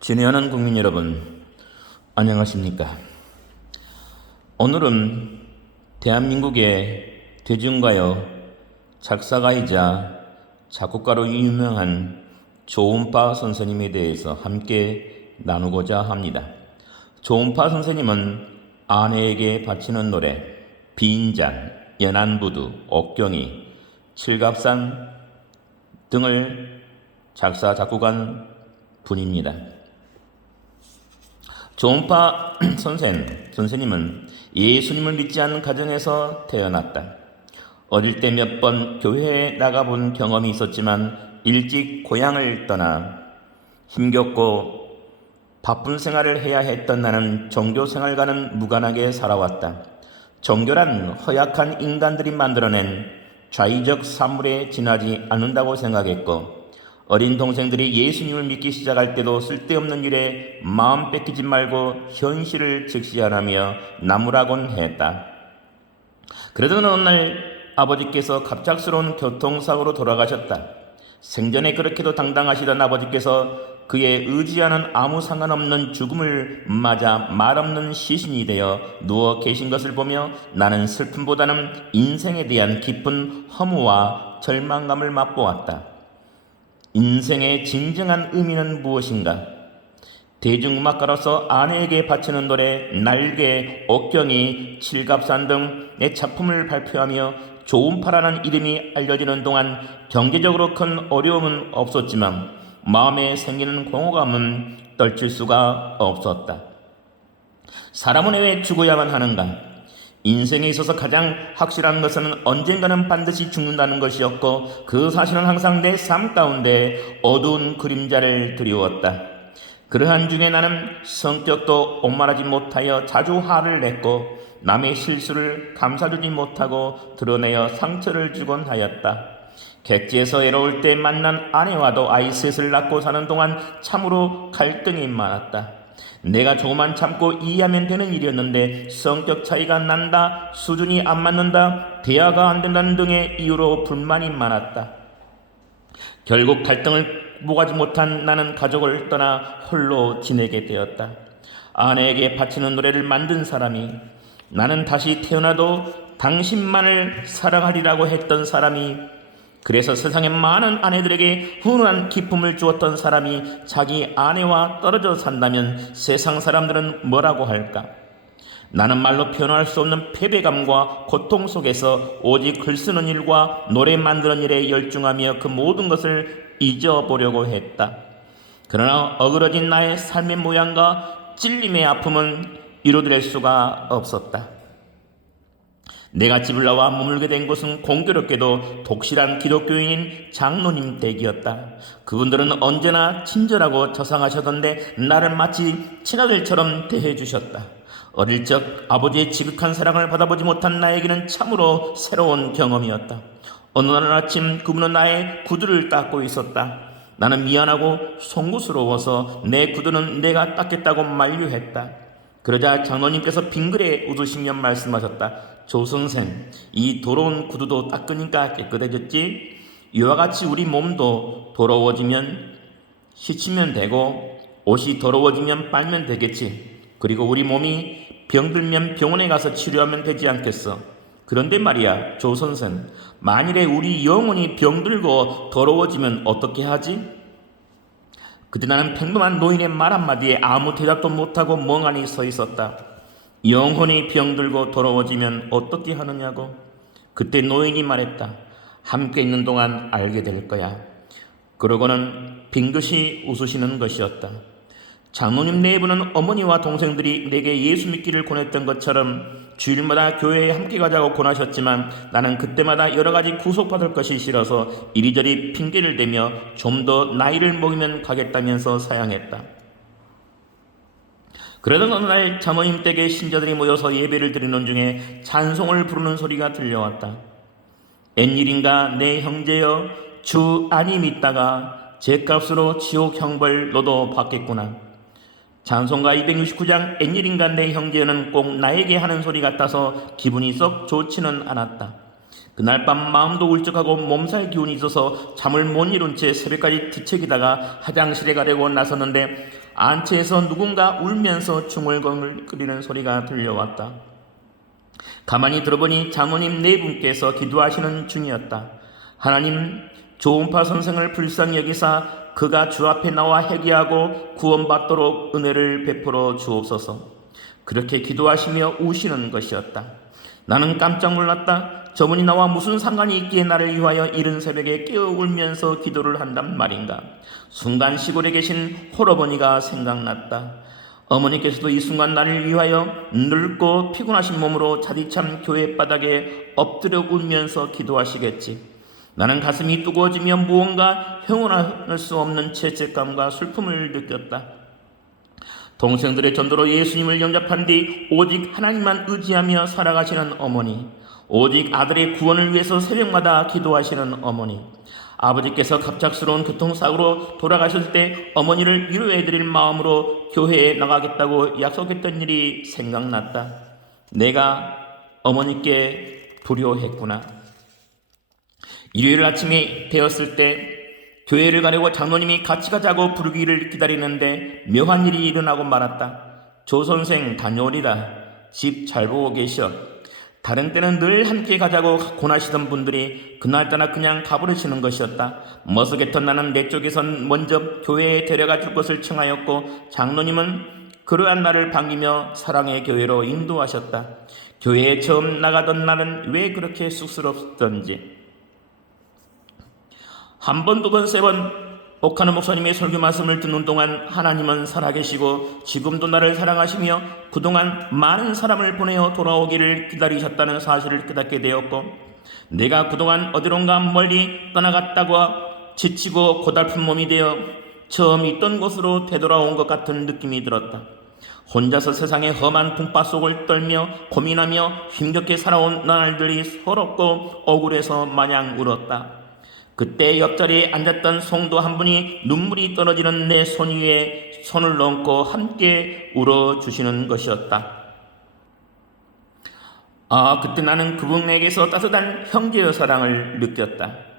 진해하는 국민 여러분, 안녕하십니까? 오늘은 대한민국의 대중가요 작사가이자 작곡가로 유명한 조은파 선생님에 대해서 함께 나누고자 합니다. 조은파 선생님은 아내에게 바치는 노래, 빈잔, 연안부두, 옥경이, 칠갑산 등을 작사 작곡한 분입니다. 조은파 선생, 선생님은 예수님을 믿지 않는 가정에서 태어났다. 어릴 때 몇 번 교회에 나가본 경험이 있었지만 일찍 고향을 떠나 힘겹고 바쁜 생활을 해야 했던 나는 종교 생활과는 무관하게 살아왔다. 종교란 허약한 인간들이 만들어낸 좌의적 산물에 지나지 않는다고 생각했고 어린 동생들이 예수님을 믿기 시작할 때도 쓸데없는 일에 마음 뺏기지 말고 현실을 직시하라며 나무라곤 했다. 그러던 어느 날 아버지께서 갑작스러운 교통사고로 돌아가셨다. 생전에 그렇게도 당당하시던 아버지께서 그의 의지하는 아무 상관없는 죽음을 맞아 말없는 시신이 되어 누워 계신 것을 보며 나는 슬픔보다는 인생에 대한 깊은 허무와 절망감을 맛보았다. 인생의 진정한 의미는 무엇인가? 대중음악가로서 아내에게 바치는 노래, 날개, 옥경이, 칠갑산 등의 작품을 발표하며 조은파라는 이름이 알려지는 동안 경제적으로 큰 어려움은 없었지만 마음에 생기는 공허감은 떨칠 수가 없었다. 사람은 왜 죽어야만 하는가? 인생에 있어서 가장 확실한 것은 언젠가는 반드시 죽는다는 것이었고 그 사실은 항상 내 삶 가운데 어두운 그림자를 드리웠다. 그러한 중에 나는 성격도 옥말하지 못하여 자주 화를 냈고 남의 실수를 감사주지 못하고 드러내어 상처를 주곤 하였다. 객지에서 외로울 때 만난 아내와도 아이 셋을 낳고 사는 동안 참으로 갈등이 많았다. 내가 조금만 참고 이해하면 되는 일이었는데 성격 차이가 난다, 수준이 안 맞는다, 대화가 안 된다는 등의 이유로 불만이 많았다. 결국 갈등을 모가지 못한 나는 가족을 떠나 홀로 지내게 되었다. 아내에게 바치는 노래를 만든 사람이 나는 다시 태어나도 당신만을 사랑하리라고 했던 사람이 그래서 세상의 많은 아내들에게 훈훈한 기쁨을 주었던 사람이 자기 아내와 떨어져 산다면 세상 사람들은 뭐라고 할까? 나는 말로 표현할 수 없는 패배감과 고통 속에서 오직 글 쓰는 일과 노래 만드는 일에 열중하며 그 모든 것을 잊어보려고 했다. 그러나 어그러진 나의 삶의 모양과 찔림의 아픔은 이루어낼 수가 없었다. 내가 집을 나와 머물게 된 곳은 공교롭게도 독실한 기독교인인 장로님 댁이었다. 그분들은 언제나 친절하고 저상하셨던데 나를 마치 친아들처럼 대해주셨다. 어릴 적 아버지의 지극한 사랑을 받아보지 못한 나에게는 참으로 새로운 경험이었다. 어느 날 아침 그분은 나의 구두를 닦고 있었다. 나는 미안하고 송구스러워서 내 구두는 내가 닦겠다고 만류했다. 그러자 장로님께서 빙그레 웃으시며 말씀하셨다. 조 선생, 이 더러운 구두도 닦으니까 깨끗해졌지? 이와 같이 우리 몸도 더러워지면 씻으면 되고 옷이 더러워지면 빨면 되겠지. 그리고 우리 몸이 병들면 병원에 가서 치료하면 되지 않겠어. 그런데 말이야, 조 선생, 만일에 우리 영혼이 병들고 더러워지면 어떻게 하지? 그때 나는 평범한 노인의 말 한마디에 아무 대답도 못하고 멍하니 서 있었다. 영혼이 병들고 더러워지면 어떻게 하느냐고? 그때 노인이 말했다. 함께 있는 동안 알게 될 거야. 그러고는 빙긋이 웃으시는 것이었다. 장로님 내부는 어머니와 동생들이 내게 예수 믿기를 권했던 것처럼 주일마다 교회에 함께 가자고 권하셨지만 나는 그때마다 여러 가지 구속받을 것이 싫어서 이리저리 핑계를 대며 좀 더 나이를 먹이면 가겠다면서 사양했다. 그러던 어느 날 장모님 댁에 신자들이 모여서 예배를 드리는 중에 찬송을 부르는 소리가 들려왔다. 웬일인가 내 형제여 주 안이 믿다가 죄값으로 지옥 형벌 너도 받겠구나. 찬송가 269장 웬일인가 내 형제는 꼭 나에게 하는 소리 같아서 기분이 썩 좋지는 않았다. 그날 밤 마음도 울적하고 몸살 기운이 있어서 잠을 못 이룬 채 새벽까지 뒤척이다가 화장실에 가려고 나섰는데 안채에서 누군가 울면서 중얼거리는 소리가 들려왔다. 가만히 들어보니 장로님 네 분께서 기도하시는 중이었다. 하나님 조은파 선생을 불쌍히 여기사 그가 주 앞에 나와 회개하고 구원받도록 은혜를 베풀어 주옵소서. 그렇게 기도하시며 우시는 것이었다. 나는 깜짝 놀랐다. 저분이 나와 무슨 상관이 있기에 나를 위하여 이른 새벽에 깨어 울면서 기도를 한단 말인가. 순간 시골에 계신 홀어머니가 생각났다. 어머니께서도 이 순간 나를 위하여 늙고 피곤하신 몸으로 차디참 교회 바닥에 엎드려 울면서 기도하시겠지. 나는 가슴이 뜨거워지며 무언가 형언할 수 없는 죄책감과 슬픔을 느꼈다. 동생들의 전도로 예수님을 영접한 뒤 오직 하나님만 의지하며 살아가시는 어머니, 오직 아들의 구원을 위해서 새벽마다 기도하시는 어머니, 아버지께서 갑작스러운 교통사고로 돌아가실 때 어머니를 위로해드릴 마음으로 교회에 나가겠다고 약속했던 일이 생각났다. 내가 어머니께 불효했구나. 일요일 아침이 되었을 때 교회를 가려고 장로님이 같이 가자고 부르기를 기다리는데 묘한 일이 일어나고 말았다. 조 선생 다녀오리라. 집 잘 보고 계셔. 다른 때는 늘 함께 가자고 권하시던 분들이 그날따라 그냥 가버리시는 것이었다. 머쓱했던 나는 내 쪽에선 먼저 교회에 데려가 줄 것을 청하였고 장로님은 그러한 나를 반기며 사랑의 교회로 인도하셨다. 교회에 처음 나가던 날은 왜 그렇게 쑥스럽던지. 한 번, 두 번, 세 번 옥하는 목사님의 설교 말씀을 듣는 동안 하나님은 살아계시고 지금도 나를 사랑하시며 그동안 많은 사람을 보내어 돌아오기를 기다리셨다는 사실을 깨닫게 되었고 내가 그동안 어디론가 멀리 떠나갔다고 지치고 고달픈 몸이 되어 처음 있던 곳으로 되돌아온 것 같은 느낌이 들었다. 혼자서 세상의 험한 풍파 속을 떨며 고민하며 힘겹게 살아온 날들이 서럽고 억울해서 마냥 울었다. 그때 옆자리에 앉았던 성도 한 분이 눈물이 떨어지는 내 손 위에 손을 얹고 함께 울어 주시는 것이었다. 아, 그때 나는 그분에게서 따뜻한 형제의 사랑을 느꼈다.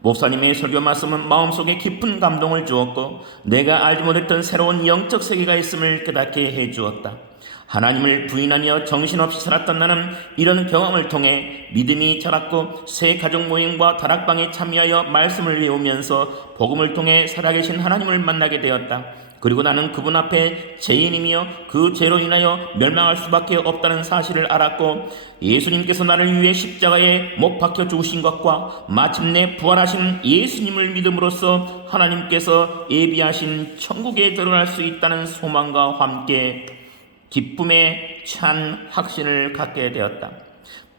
목사님의 설교 말씀은 마음속에 깊은 감동을 주었고 내가 알지 못했던 새로운 영적 세계가 있음을 깨닫게 해 주었다. 하나님을 부인하며 정신없이 살았던 나는 이런 경험을 통해 믿음이 자랐고 새 가족 모임과 다락방에 참여하여 말씀을 외우면서 복음을 통해 살아계신 하나님을 만나게 되었다. 그리고 나는 그분 앞에 죄인이며 그 죄로 인하여 멸망할 수밖에 없다는 사실을 알았고 예수님께서 나를 위해 십자가에 못 박혀 죽으신 것과 마침내 부활하신 예수님을 믿음으로써 하나님께서 예비하신 천국에 들어갈 수 있다는 소망과 함께 기쁨에 찬 확신을 갖게 되었다.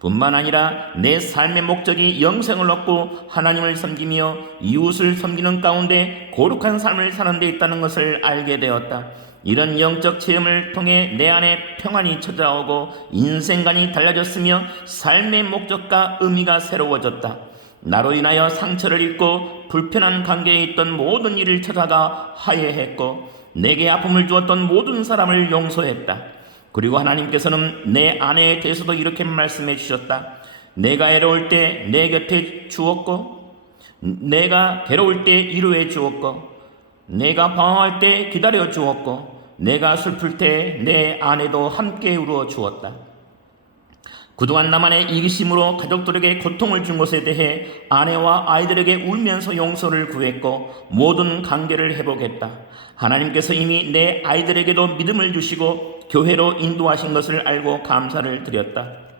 뿐만 아니라 내 삶의 목적이 영생을 얻고 하나님을 섬기며 이웃을 섬기는 가운데 거룩한 삶을 사는 데 있다는 것을 알게 되었다. 이런 영적 체험을 통해 내 안에 평안이 찾아오고 인생관이 달라졌으며 삶의 목적과 의미가 새로워졌다. 나로 인하여 상처를 입고 불편한 관계에 있던 모든 일을 찾아가 화해했고 내게 아픔을 주었던 모든 사람을 용서했다. 그리고 하나님께서는 내 아내에 대해서도 이렇게 말씀해 주셨다. 내가 애로울 때 내 곁에 주었고, 내가 괴로울 때 위로해 주었고, 내가 방황할 때 기다려 주었고, 내가 슬플 때 내 아내도 함께 울어 주었다. 그동안 나만의 이기심으로 가족들에게 고통을 준 것에 대해 아내와 아이들에게 울면서 용서를 구했고 모든 관계를 회복했다. 하나님께서 이미 내 아이들에게도 믿음을 주시고 교회로 인도하신 것을 알고 감사를 드렸다.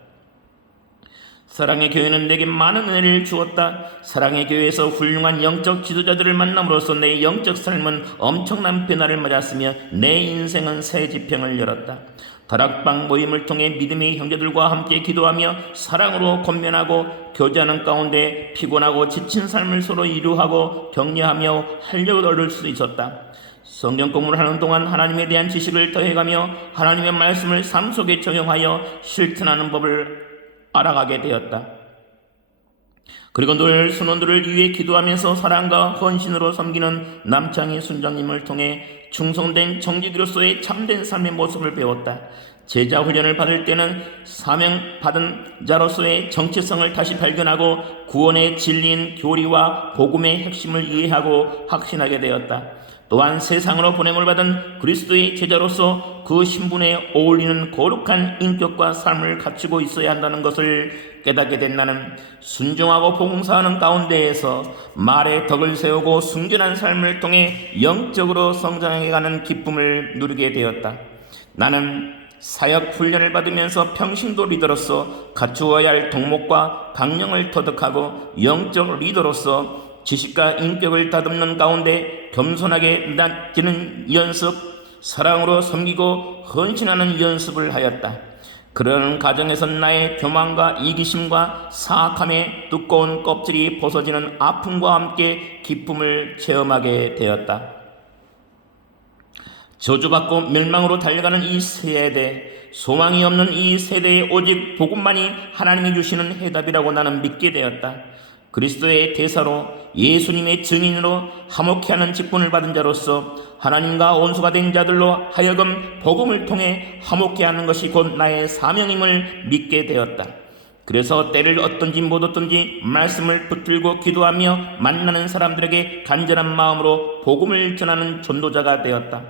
사랑의 교회는 내게 많은 은혜를 주었다. 사랑의 교회에서 훌륭한 영적 지도자들을 만남으로써 내 영적 삶은 엄청난 변화를 맞았으며 내 인생은 새 지평을 열었다. 다락방 모임을 통해 믿음의 형제들과 함께 기도하며 사랑으로 권면하고 교제하는 가운데 피곤하고 지친 삶을 서로 이루하고 격려하며 활력을 얻을 수 있었다. 성경 공부를 하는 동안 하나님에 대한 지식을 더해가며 하나님의 말씀을 삶 속에 적용하여 실천하는 법을 알아가게 되었다. 그리고 늘 순원들을 위해 기도하면서 사랑과 헌신으로 섬기는 남창희 순장님을 통해 충성된 정직으로서의 참된 삶의 모습을 배웠다. 제자 훈련을 받을 때는 사명 받은 자로서의 정체성을 다시 발견하고 구원의 진리인 교리와 복음의 핵심을 이해하고 확신하게 되었다. 또한 세상으로 보냄을 받은 그리스도의 제자로서 그 신분에 어울리는 거룩한 인격과 삶을 갖추고 있어야 한다는 것을 깨닫게 된 나는 순종하고 봉사하는 가운데에서 말의 덕을 세우고 순결한 삶을 통해 영적으로 성장해가는 기쁨을 누리게 되었다. 나는 사역 훈련을 받으면서 평신도 리더로서 갖추어야 할 덕목과 강령을 터득하고 영적 리더로서 지식과 인격을 다듬는 가운데 겸손하게 낮지는 연습, 사랑으로 섬기고 헌신하는 연습을 하였다. 그런 과정에서 나의 교만과 이기심과 사악함의 두꺼운 껍질이 벗어지는 아픔과 함께 기쁨을 체험하게 되었다. 저주받고 멸망으로 달려가는 이 세대, 소망이 없는 이 세대에 오직 복음만이 하나님이 주시는 해답이라고 나는 믿게 되었다. 그리스도의 대사로 예수님의 증인으로 화목케 하는 직분을 받은 자로서 하나님과 원수가 된 자들로 하여금 복음을 통해 화목케 하는 것이 곧 나의 사명임을 믿게 되었다. 그래서 때를 얻든지 못 얻든지 말씀을 붙들고 기도하며 만나는 사람들에게 간절한 마음으로 복음을 전하는 전도자가 되었다.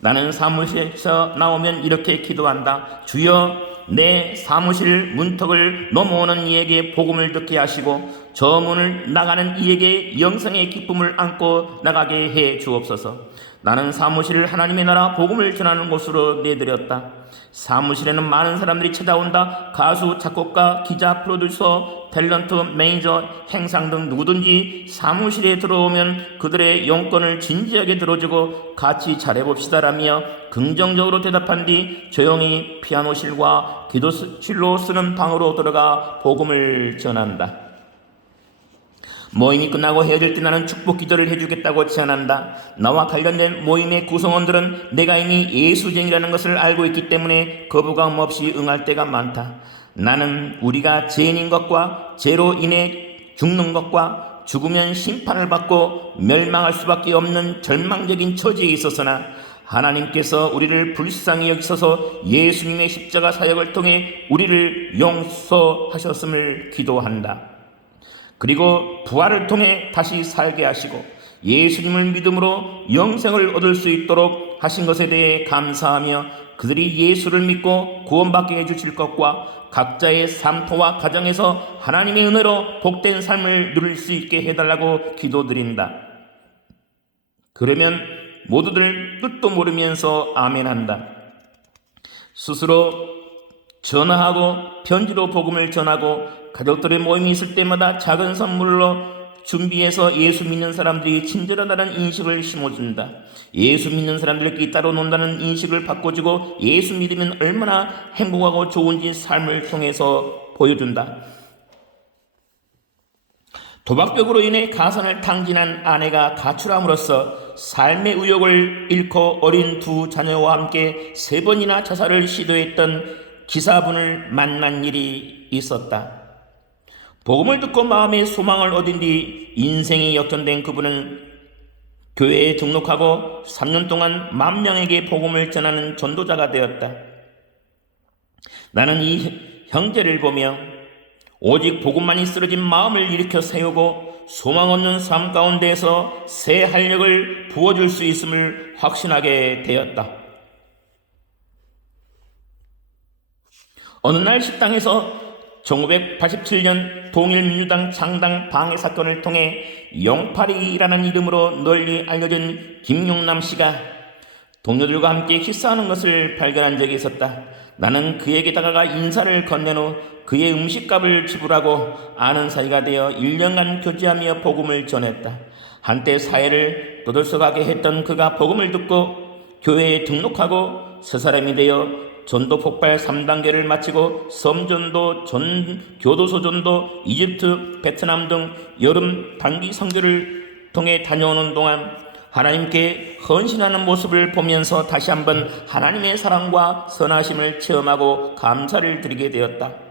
나는 사무실에서 나오면 이렇게 기도한다. 주여 내 사무실 문턱을 넘어오는 이에게 복음을 듣게 하시고 저 문을 나가는 이에게 영성의 기쁨을 안고 나가게 해 주옵소서. 나는 사무실을 하나님의 나라 복음을 전하는 곳으로 내드렸다. 사무실에는 많은 사람들이 찾아온다. 가수, 작곡가, 기자, 프로듀서, 탤런트, 매니저, 행상 등 누구든지 사무실에 들어오면 그들의 용건을 진지하게 들어주고 같이 잘해봅시다라며 긍정적으로 대답한 뒤 조용히 피아노실과 기도실로 쓰는 방으로 들어가 복음을 전한다. 모임이 끝나고 헤어질 때 나는 축복 기도를 해주겠다고 제안한다. 나와 관련된 모임의 구성원들은 내가 이미 예수쟁이라는 것을 알고 있기 때문에 거부감 없이 응할 때가 많다. 나는 우리가 죄인인 것과 죄로 인해 죽는 것과 죽으면 심판을 받고 멸망할 수밖에 없는 절망적인 처지에 있었으나 하나님께서 우리를 불쌍히 여기셔서 예수님의 십자가 사역을 통해 우리를 용서하셨음을 기도한다. 그리고 부활을 통해 다시 살게 하시고 예수님을 믿음으로 영생을 얻을 수 있도록 하신 것에 대해 감사하며 그들이 예수를 믿고 구원받게 해주실 것과 각자의 삶터와 가정에서 하나님의 은혜로 복된 삶을 누릴 수 있게 해달라고 기도드린다. 그러면 모두들 뜻도 모르면서 아멘한다. 스스로 전화하고 편지로 복음을 전하고 가족들의 모임이 있을 때마다 작은 선물로 준비해서 예수 믿는 사람들이 친절하다는 인식을 심어준다. 예수 믿는 사람들끼리 따로 논다는 인식을 바꿔주고 예수 믿으면 얼마나 행복하고 좋은지 삶을 통해서 보여준다. 도박벽으로 인해 가산을 탕진한 아내가 가출함으로써 삶의 의욕을 잃고 어린 두 자녀와 함께 세 번이나 자살을 시도했던 기사분을 만난 일이 있었다. 복음을 듣고 마음의 소망을 얻은 뒤 인생이 역전된 그분은 교회에 등록하고 3년 동안 만 명에게 복음을 전하는 전도자가 되었다. 나는 이 형제를 보며 오직 복음만이 쓰러진 마음을 일으켜 세우고 소망 없는 삶 가운데에서 새 활력을 부어줄 수 있음을 확신하게 되었다. 어느 날 식당에서 1987년 동일민주당 창당 방해 사건을 통해 영팔이라는 이름으로 널리 알려진 김용남 씨가 동료들과 함께 식사하는 것을 발견한 적이 있었다. 나는 그에게 다가가 인사를 건넨 후 그의 음식값을 지불하고 아는 사이가 되어 1년간 교제하며 복음을 전했다. 한때 사회를 떠들썩하게 했던 그가 복음을 듣고 교회에 등록하고 새 사람이 되어 전도 폭발 3단계를 마치고 섬전도, 전, 교도소 전도, 이집트, 베트남 등 여름 단기 선교를 통해 다녀오는 동안 하나님께 헌신하는 모습을 보면서 다시 한번 하나님의 사랑과 선하심을 체험하고 감사를 드리게 되었다.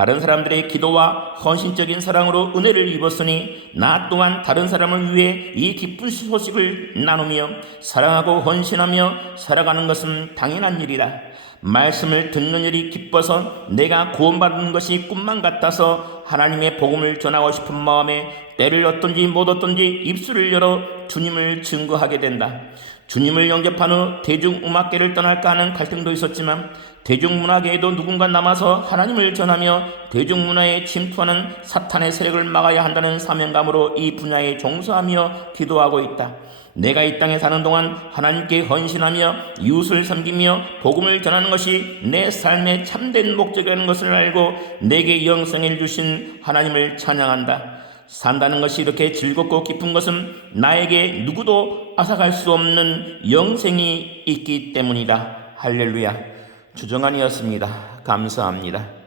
다른 사람들의 기도와 헌신적인 사랑으로 은혜를 입었으니 나 또한 다른 사람을 위해 이 기쁜 소식을 나누며 사랑하고 헌신하며 살아가는 것은 당연한 일이라. 말씀을 듣는 일이 기뻐서 내가 구원받는 것이 꿈만 같아서 하나님의 복음을 전하고 싶은 마음에 때를 얻든지 못 얻든지 입술을 열어 주님을 증거하게 된다. 주님을 영접한 후 대중음악계를 떠날까 하는 갈등도 있었지만 대중문화계에도 누군가 남아서 하나님을 전하며 대중문화에 침투하는 사탄의 세력을 막아야 한다는 사명감으로 이 분야에 종사하며 기도하고 있다. 내가 이 땅에 사는 동안 하나님께 헌신하며 이웃을 섬기며 복음을 전하는 것이 내 삶의 참된 목적이라는 것을 알고 내게 영생을 주신 하나님을 찬양한다. 산다는 것이 이렇게 즐겁고 기쁜 것은 나에게 누구도 앗아갈 수 없는 영생이 있기 때문이다. 할렐루야. 주정환이었습니다. 감사합니다.